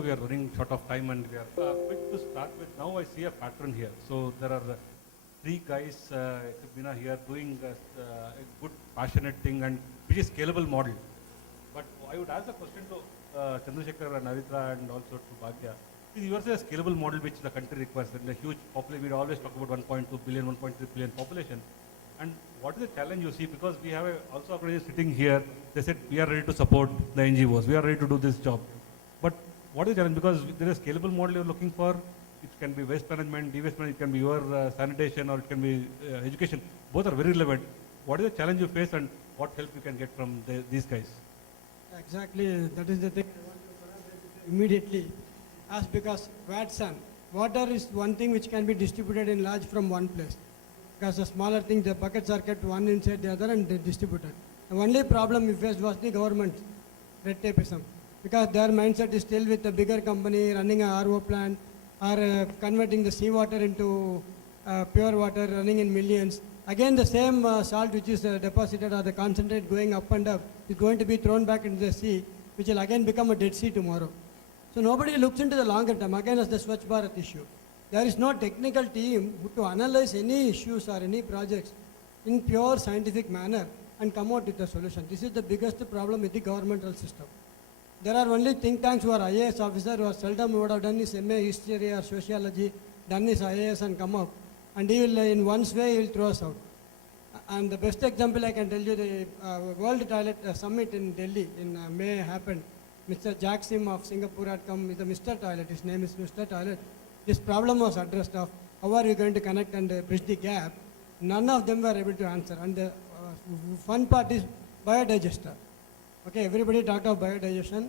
We are running short of time and we are quick to start with. Now I see a pattern here. So there are three guys, Meena here, doing a good, passionate thing and which is scalable model. But I would ask a question to Chandrasheksr and Achitra and also to Bhagya. You are a scalable model which the country requires. In a huge population, we always talk about 1.2 billion, 1.3 billion population. And what is the challenge you see? Because we have also organization sitting here. They said we are ready to support the NGOs. We are ready to do this job. But what is the challenge? Because there is a scalable model you're looking for. It can be waste management, de-waste management, it can be your sanitation, or it can be education. Both are very relevant. What is the challenge you face and what help you can get from these guys? Exactly, that is the thing I want to collaborate immediately. As because Watsan, water is one thing which can be distributed in large from one place. Because the smaller thing, the buckets are kept one inside the other and they distributed. The only problem we faced was the government red tapeism. Because their mindset is still with a bigger company running a RO plant or converting the seawater into pure water running in millions. Again, the same salt which is deposited or the concentrate going up and up is going to be thrown back into the sea, which will again become a Dead Sea tomorrow. So nobody looks into the longer term, again as the Swachh Bharat issue. There is no technical team to analyze any issues or any projects in pure scientific manner and come out with a solution. This is the biggest problem with the governmental system. There are only think tanks who are IAS officer who are seldom would have done his MA history or sociology, done his IAS and come up. And he will, in one way, he will throw us out. And the best example I can tell you, the World Toilet Summit in Delhi in May happened. Mr. Jackson of Singapore had come with a Mr. Toilet. His name is Mr. Toilet. This problem was addressed of how are you going to connect and bridge the gap. None of them were able to answer. And the fun part is biodigester. Okay, everybody talked of biodigestion.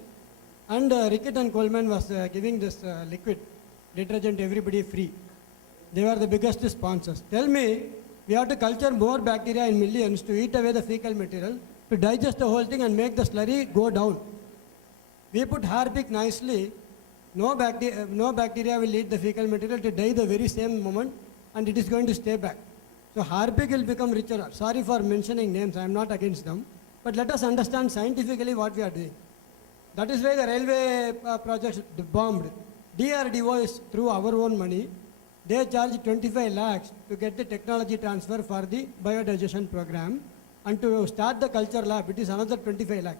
And Rickett and Coleman was giving this liquid detergent everybody free. They were the biggest sponsors. Tell me, we have to culture more bacteria in millions to eat away the fecal material, to digest the whole thing and make the slurry go down. We put Harpic nicely, no bacteria will eat the fecal material to die the very same moment and it is going to stay back. So Harpic will become richer. Sorry for mentioning names, I am not against them. But let us understand scientifically what we are doing. That is why the railway projects bombed. DRDO is through our own money. They charge 25 lakhs to get the technology transfer for the biodigestion program. And to start the culture lab, it is another 25 lakhs.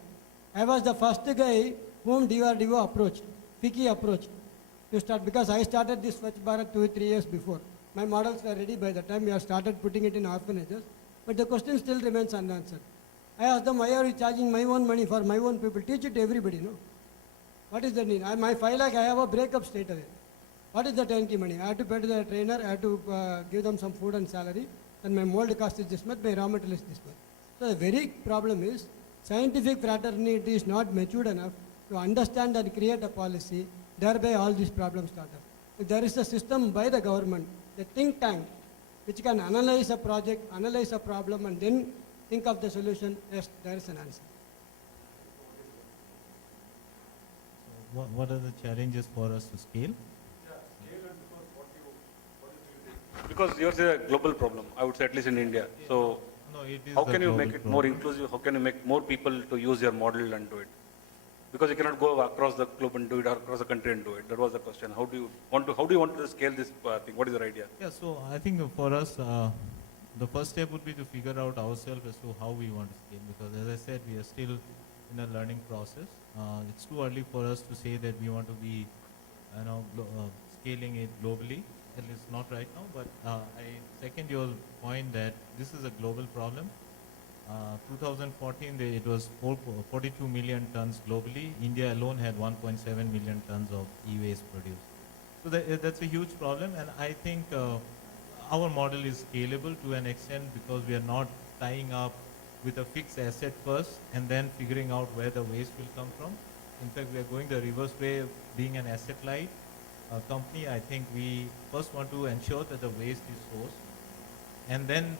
I was the first guy whom DRDO approached, FICCI approached to start, because I started this Swachh Bharat 2-3 years before. My models were ready by the time we have started putting it in orphanages. But the question still remains unanswered. I asked them, why are you charging my own money for my own people? Teach it to everybody, no? What is the need? My 5 lakh, I have a breakup straight away. What is the turnkey money? I have to pay to the trainer, I have to give them some food and salary, and my mold cost is this much, my raw material is this much. So the very problem is, scientific fraternity is not matured enough to understand and create a policy, thereby all these problems start up. If there is a system by the government, a think tank, which can analyze a project, analyze a problem, and then think of the solution, yes, there is an answer. So what are the challenges for us to scale? Because yours is a global problem, I would say, at least in India. So No, it is how can you make it problem. more inclusive? How can you make more people to use your model and do it? Because you cannot go across the globe and do it, or across the country and do it. That was the question. How do you want to scale this thing? What is your idea? Yeah, so I think for us, the first step would be to figure out ourselves as to how we want to scale. Because as I said, we are still in a learning process. It's too early for us to say that we want to be, scaling it globally. At least not right now. But I second your point that this is a global problem. 2014, it was 42 million tons globally. India alone had 1.7 million tons of e-waste produced. So that's a huge problem, and I think our model is scalable to an extent because we are not tying up with a fixed asset first and then figuring out where the waste will come from. In fact, we are going the reverse way of being an asset-light company. I think we first want to ensure that the waste is sourced, and then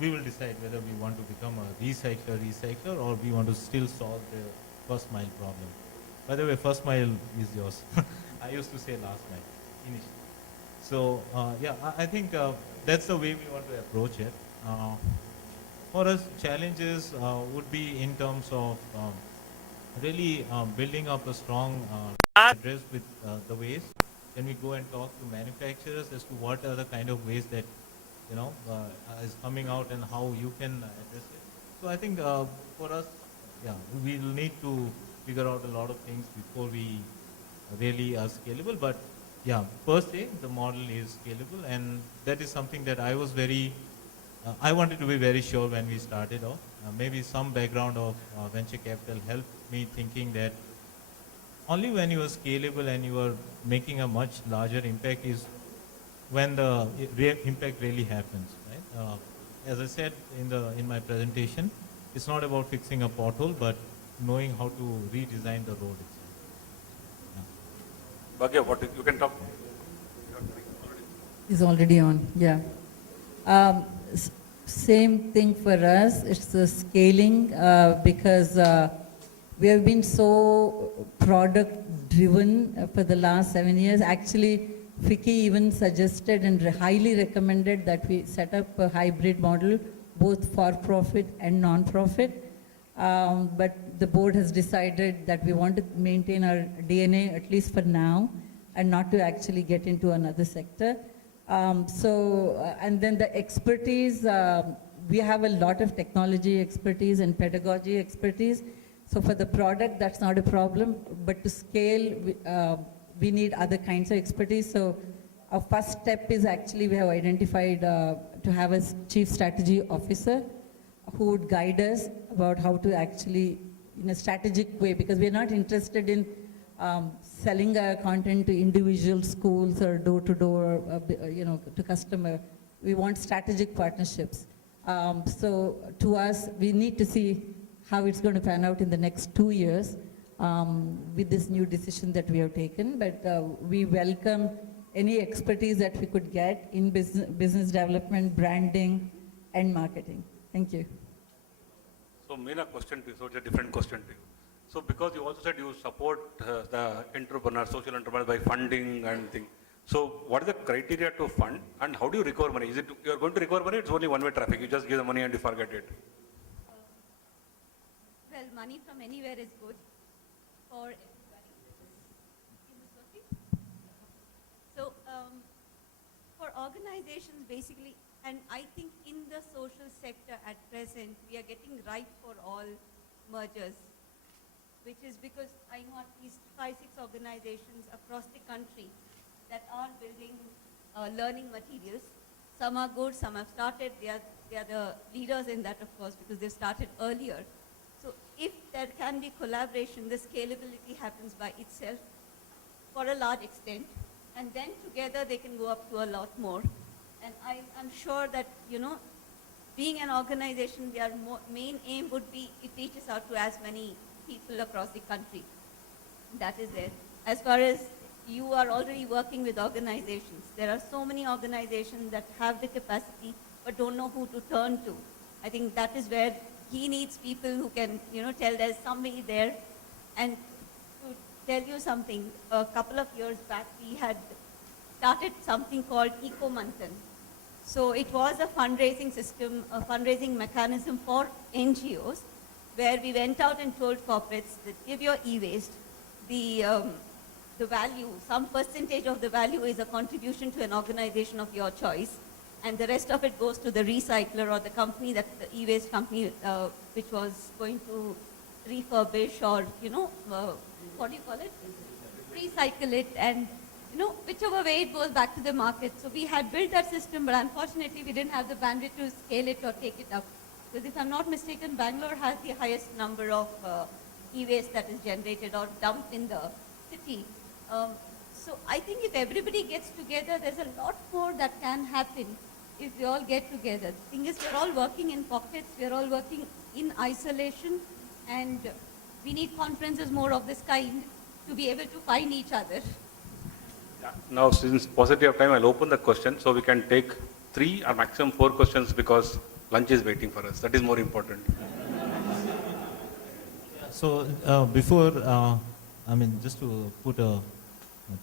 we will decide whether we want to become a recycler, or we want to still solve the first mile problem. By the way, first mile is yours. I used to say last mile initially. So yeah, I think that's the way we want to approach it. For us, challenges would be in terms of really building up a strong addressed with the waste, then we go and talk to manufacturers as to what are the kind of waste that is coming out and how you can address it. So I think for us, yeah, we will need to figure out a lot of things before we really are scalable. But yeah, per se, the model is scalable, and that is something that I was I wanted to be very sure when we started off. Maybe some background of venture capital helped me thinking that only when you are scalable and you are making a much larger impact is when the impact really happens, right? As I said in my presentation, it's not about fixing a pothole, but knowing how to redesign the road itself. Bhagya, you can talk? Is already on, yeah. Same thing for us, it's the scaling because we have been so product driven for the last 7 years. Actually, Vicky even suggested and highly recommended that we set up a hybrid model, both for profit and non-profit. But the board has decided that we want to maintain our DNA, at least for now, and not to actually get into another sector. And then the expertise, we have a lot of technology expertise and pedagogy expertise. So for the product, that's not a problem, but to scale, we need other kinds of expertise. So our first step is actually we have identified to have a chief strategy officer who would guide us about how to actually, in a strategic way, because we're not interested in selling our content to individual schools or door-to-door, to customer. We want strategic partnerships. So to us, we need to see how it's going to pan out in the next 2 years with this new decision that we have taken. But we welcome any expertise that we could get in business development, branding, and marketing. Thank you. So, Meena, question to you. So, it's a different question to you. So, because you also said you support the entrepreneur, social entrepreneur by funding and things. So, what is the criteria to fund and how do you recover money? Is it you are going to recover money? It's only one-way traffic. You just give the money and you forget it. Well, money from anywhere is good for everybody. So, for organizations, basically, and I think in the social sector at present, we are getting ripe for all mergers, which is because I know at least 5-6 organizations across the country that are building learning materials. Some are good, some have started. They are the leaders in that, of course, because they've started earlier. So if there can be collaboration, the scalability happens by itself for a large extent, and then together they can go up to a lot more. And I'm sure that, being an organization, their main aim would be it reaches out to as many people across the country. That is there. As far as you are already working with organizations, there are so many organizations that have the capacity but don't know who to turn to. I think that is where he needs people who can, tell there's somebody there. And to tell you something, a couple of years back, we had started something called Eco Manthan. So it was a fundraising system, a fundraising mechanism for NGOs, where we went out and told corporates that give your e-waste, the value, some percentage of the value is a contribution to an organization of your choice, and the rest of it goes to the recycler or the company, that the e-waste company, which was going to refurbish or, what do you call it? Recycle it, and whichever way it goes back to the market. So we had built that system, but unfortunately we didn't have the bandwidth to scale it or take it up. Because if I'm not mistaken, Bangalore has the highest number of e-waste that is generated or dumped in the city. So I think if everybody gets together, there's a lot more that can happen if we all get together. The thing is, we're all working in pockets, we're all working in isolation, and we need conferences more of this kind to be able to find each other. Yeah. Now, since paucity of time, I'll open the question so we can take 3 or maximum 4 questions because lunch is waiting for us. That is more important. So before, just to put a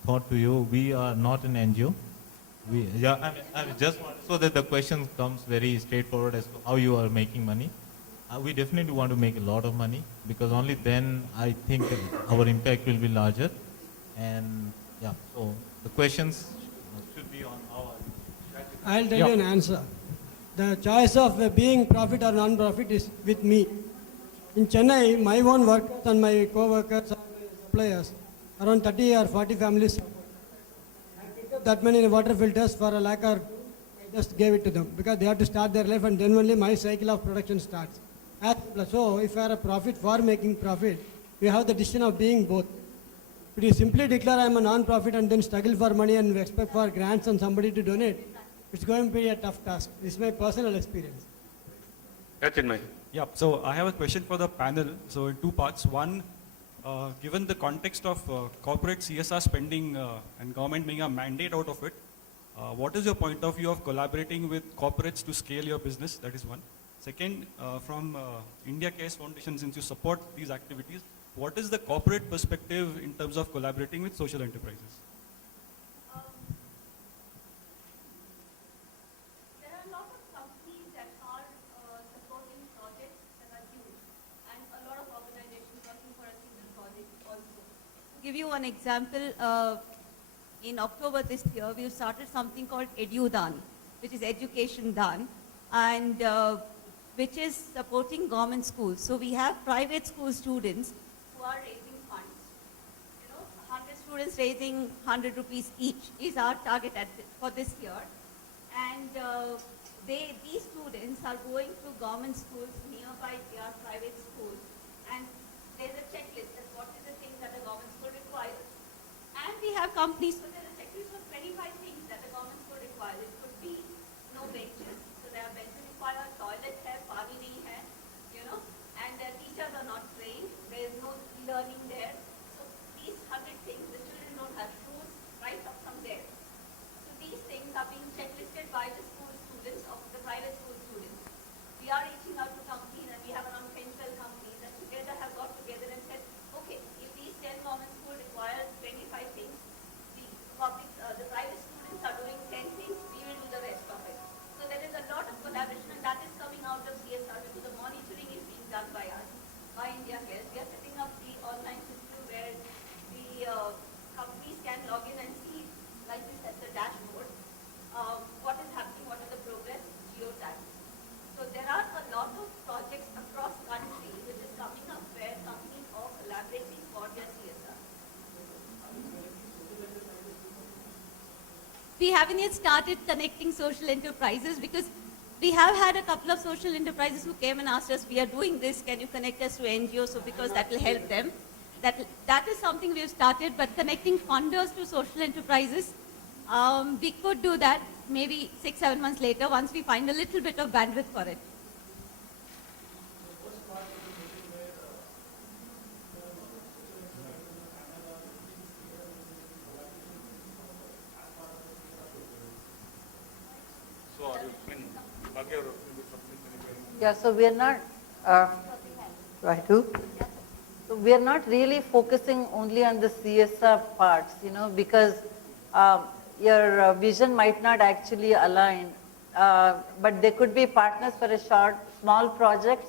thought to you, we are not an NGO. Just so that the question comes very straightforward as to how you are making money. We definitely want to make a lot of money because only then I think our impact will be larger. And yeah, so the questions should be on our strategy. I'll tell you an answer. The choice of being profit or non-profit is with me. In Chennai, my own workers and my co-workers and my suppliers, around 30 or 40 families, I picked up that many water filters for a lakh or I just gave it to them because they have to start their life and then only my cycle of production starts. So if you are a profit for making profit, you have the decision of being both. If you simply declare I am a non-profit and then struggle for money and expect for grants and somebody to donate, it's going to be a tough task. This is my personal experience. Yeah, so I have a question for the panel. So in two parts. One, given the context of corporate CSR spending and government making a mandate out of it, what is your point of view of collaborating with corporates to scale your business? That is one. Second, from India Cares Foundation, since you support these activities, what is the corporate perspective in terms of collaborating with social enterprises? There are a lot of companies that are supporting projects that are huge, and a lot of organizations working for a single project also. To give you an example, in October this year, we started something called EduDan, which is Education Dan, and which is supporting government schools. So we have private school students who are raising funds. 100 students raising 100 rupees each is our target for this year. And these students are going to government schools nearby their private schools, and there's a checklist of what is the thing that the government school requires. And we have companies, so there's a checklist of 25 things that the government school requires. It could be no benches, so there are benches required, toilet hai, pani nahi hai, and the teachers are not trained, there is no learning there. So these 100 things, the children don't have shoes right up from there. So these things are being checklisted by the school students of the private school students. We are reaching out to companies, and we have around 10, 12 companies that together have got together and said, okay, if these 10 government schools require 25 things, the private students are doing 10 things, we will do the rest of it. So there is a lot of collaboration, and that is coming out of CSR because the monitoring is being done by us, by India Cares. We are setting up the online system where the companies can log in and see, like this as the dashboard, what is happening, what are the progress, geotags. So there are a lot of projects across country which is coming up where companies are collaborating for their CSR. We haven't yet started connecting social enterprises because we have had a couple of social enterprises who came and asked us, we are doing this, can you connect us to NGOs, so because that will help them. That is something we have started, but connecting funders to social enterprises, we could do that maybe 6-7 months later once we find a little bit of bandwidth for it. So are you in Bhagya or something? Yeah, so we are not, do I do? So we are not really focusing only on the CSR parts, because your vision might not actually align, but there could be partners for small projects.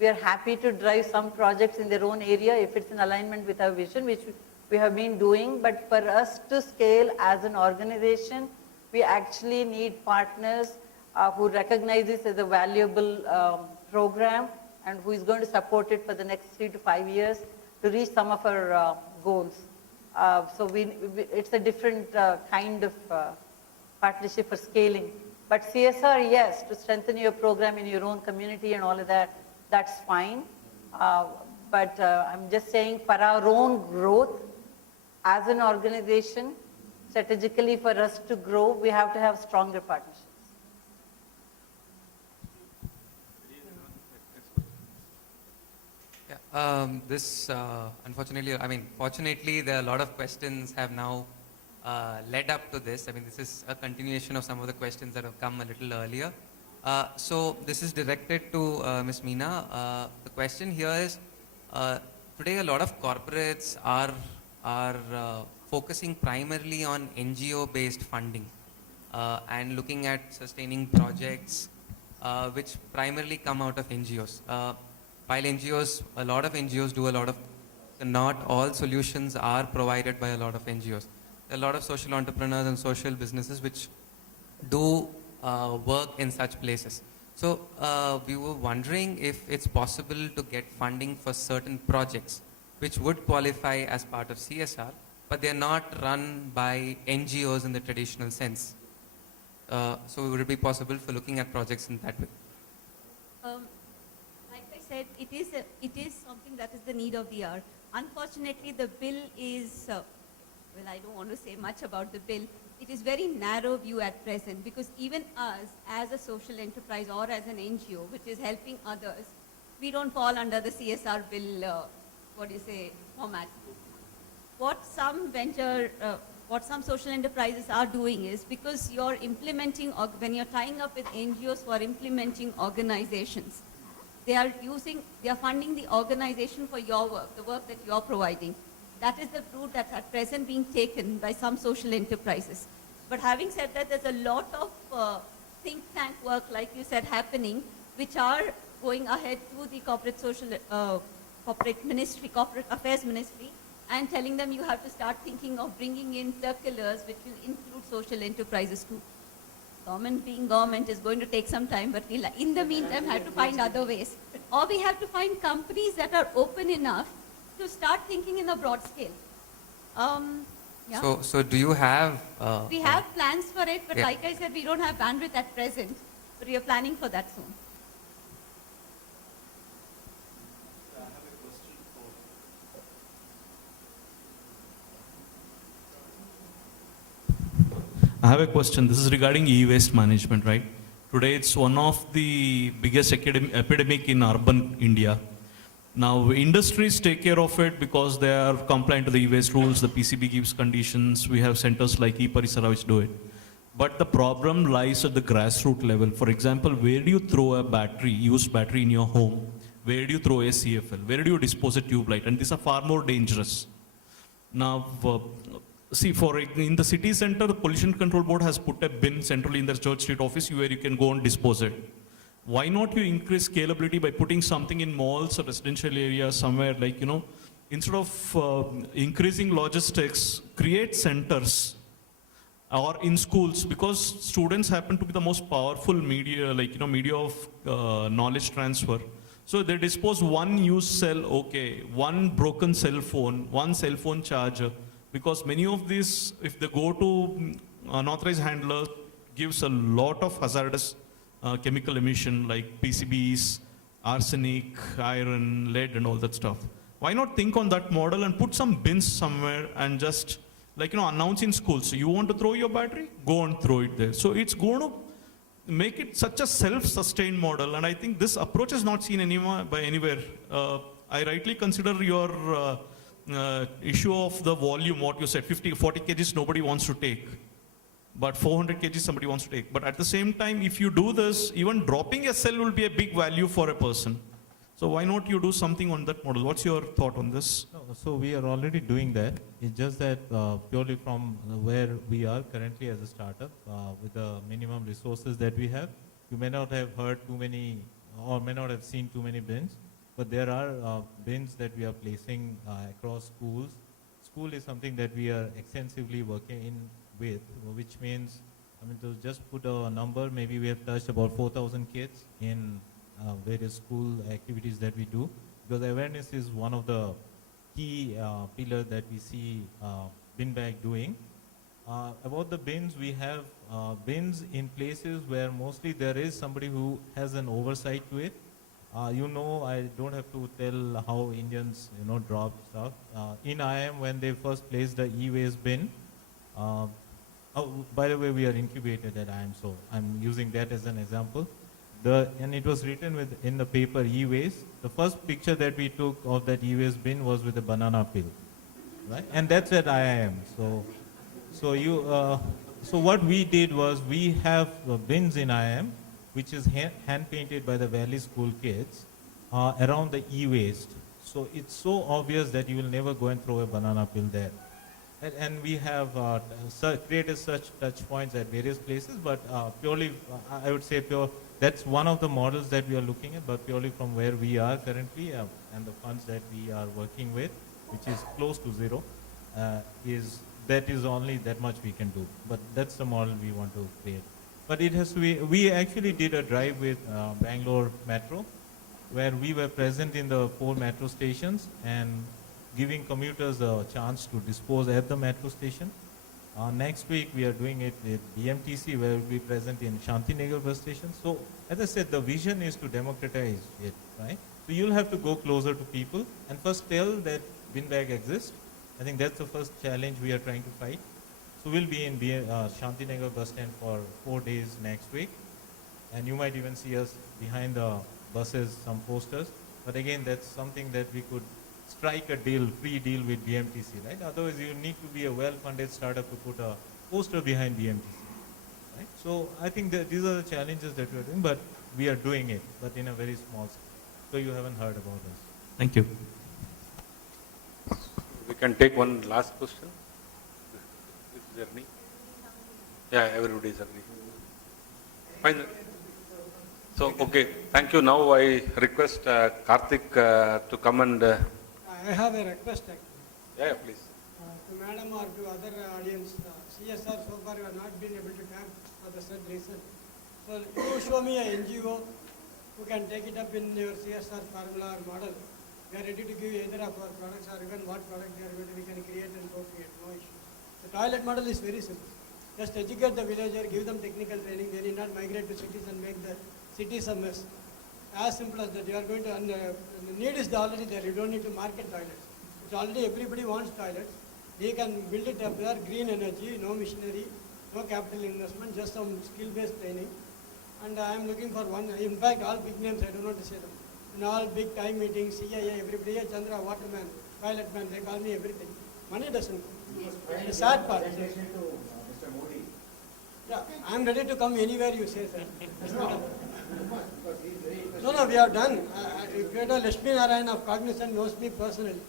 We are happy to drive some projects in their own area if it's in alignment with our vision, which we have been doing. But for us to scale as an organization, we actually need partners who recognize this as a valuable program and who is going to support it for the next 3 to 5 years to reach some of our goals. So it's a different kind of partnership for scaling. But CSR, yes, to strengthen your program in your own community and all of that, that's fine. But I'm just saying for our own growth as an organization, strategically for us to grow, we have to have stronger partnerships. Yeah, fortunately, there are a lot of questions have now led up to this. This is a continuation of some of the questions that have come a little earlier. So this is directed to Ms. Meena. The question here is, today a lot of corporates are focusing primarily on NGO-based funding and looking at sustaining projects which primarily come out of NGOs. While a lot of NGOs do a lot of not all solutions are provided by a lot of NGOs. There are a lot of social entrepreneurs and social businesses which do work in such places. So we were wondering if it's possible to get funding for certain projects which would qualify as part of CSR, but they're not run by NGOs in the traditional sense. So would it be possible for looking at projects in that way? Like I said, it is something that is the need of the hour. Unfortunately, the bill is, well, I don't want to say much about the bill. It is very narrow view at present, because even us as a social enterprise or as an NGO which is helping others, we don't fall under the CSR bill, format. What some social enterprises are doing is, because you're implementing, when you're tying up with NGOs for implementing organizations, they are funding the organization for your work, the work that you're providing. That is the route that's at present being taken by some social enterprises. But having said that, there's a lot of think tank work, like you said, happening, which are going ahead to the corporate affairs ministry, and telling them you have to start thinking of bringing in circulars which will include social enterprises too. Government being government is going to take some time, but we'll in the meantime have to find other ways. Or we have to find companies that are open enough to start thinking in a broad scale. Yeah. So do you have... we have plans for it, but yeah. like I said, we don't have bandwidth at present, but we are planning for that soon. I have a question. This is regarding e-waste management, right? Today it's one of the biggest epidemic in urban India. Now industries take care of it because they are compliant to the e-waste rules, the PCB gives conditions, we have centers like e-Parisara which do it. But the problem lies at the grassroots level. For example, where do you throw a battery, used battery in your home? Where do you throw a CFL? Where do you dispose a tube light? And these are far more dangerous. Now, see, in the city center, the Pollution Control Board has put a bin centrally in the Church Street office where you can go and dispose it. Why not you increase scalability by putting something in malls or residential areas somewhere, like, instead of increasing logistics, create centers or in schools, because students happen to be the most powerful media, media of knowledge transfer. So they dispose one used cell, okay, one broken cell phone, one cell phone charger, because many of these, if they go to unauthorized handler, gives a lot of hazardous chemical emission like PCBs, arsenic, iron, lead and all that stuff. Why not think on that model and put some bins somewhere and just announce in schools, so you want to throw your battery, go and throw it there. So it's going to make it such a self-sustained model, and I think this approach is not seen anywhere. I rightly consider your issue of the volume, what you said, 40 kgs nobody wants to take. But 400 kg somebody wants to take. But at the same time, if you do this, even dropping a cell will be a big value for a person. So why not you do something on that model? What's your thought on this? No, so we are already doing that. It's just that purely from where we are currently as a startup, with the minimum resources that we have, you may not have heard too many, or may not have seen too many bins, but there are bins that we are placing across schools. School is something that we are extensively working with, which means, to just put a number, maybe we have touched about 4,000 kids in various school activities that we do, because awareness is one of the key pillars that we see bin bag doing. About the bins, we have bins in places where mostly there is somebody who has an oversight to it. I don't have to tell how Indians, drop stuff. In IIM, when they first placed the e-waste bin, by the way, we are incubated at IIM, so I'm using that as an example. And it was written in the paper e-waste. The first picture that we took of that e-waste bin was with a banana peel, right? And that's at IIM. So what we did was we have bins in IIM, which is hand painted by the Valley School kids around the e-waste. So it's so obvious that you will never go and throw a banana peel there. And we have created such touch points at various places, but purely, I would say that's one of the models that we are looking at, but purely from where we are currently and the funds that we are working with, which is close to zero, that is only that much we can do. But that's the model we want to create. But it has to be, we actually did a drive with Bangalore Metro, where we were present in the 4 metro stations and giving commuters a chance to dispose at the metro station. Next week we are doing it with BMTC, where we'll be present in Shantinagar bus station. So as I said, the vision is to democratize it, right? So you'll have to go closer to people and first tell that bin bag exists. I think that's the first challenge we are trying to fight. So we'll be in Shantinagar bus stand for 4 days next week. And you might even see us behind the buses, some posters. But again, that's something that we could strike a deal, free deal with BMTC, right? Otherwise, you need to be a well-funded startup to put a poster behind BMTC, right? So I think that these are the challenges that we are doing, but we are doing it, but in a very small scale. So you haven't heard about us. Thank you. We can take one last question. Is there any? Yeah, everybody is agreeing. Fine. So, okay, thank you. Now I request Karthik to come and... I have a request actually. yeah, please. To madam or to other audience, CSR so far you have not been able to tap for the said reason. So you show me a NGO who can take it up in your CSR formula or model. We are ready to give either of our products or even what product they are going to, we can create and co-create, no issue. The toilet model is very simple. Just educate the villager, give them technical training. They need not migrate to cities and make the cities a mess. As simple as that. You are going to, and the need is already there. You don't need to market toilets. It's already, everybody wants toilets. They can build it up there, green energy, no machinery, no capital investment, just some skill-based training. And I am looking for one, in fact, all big names, I don't want to say them. In all big time meetings, CIA, everybody, Chandra, waterman, toilet man, they call me everything. Money doesn't come. The sad part. Yeah, I am ready to come anywhere you say, sir. That's not a, no, we have done. Creator Lakshmi Narayan of Cognizant knows me personally.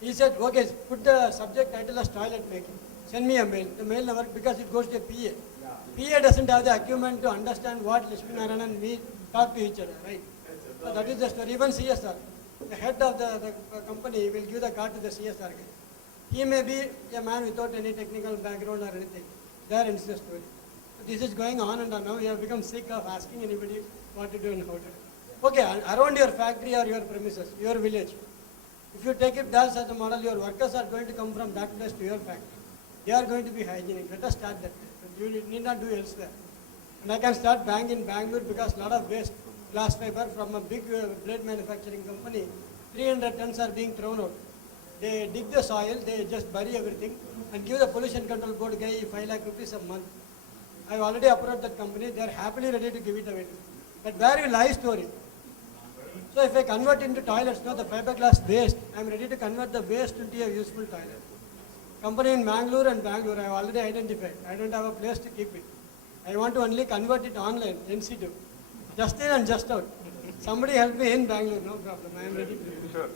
He said, okay, put the subject title as toilet making. Send me a mail. The mail never, because it goes to a PA. PA doesn't have the acumen to understand what Lakshmi Narayan and me talk to each other, right? So that is the story. Even CSR, the head of the company will give the card to the CSR guy. He may be a man without any technical background or anything. There ends the story. This is going on and on. Now we have become sick of asking anybody what to do and how to do. Okay, around your factory or your premises, your village, if you take it as a model, your workers are going to come from that place to your factory. They are going to be hygienic. Let us start that way. You need not do elsewhere. And I can start bang in Bangalore because a lot of waste, glass fiber from a big blade manufacturing company, 300 tons are being thrown out. They dig the soil, they just bury everything and give the pollution control board guy 5 lakh rupees a month. I have already approached that company, they are happily ready to give it away. But where will I store it? So if I convert into toilets, the fiberglass waste, I am ready to convert the waste into a useful toilet. Company in Bangalore and Bangalore, I have already identified. I don't have a place to keep it. I want to only convert it online, NC2. Just in and just out. Somebody help me in Bangalore, no problem. I am ready to do it. Sure.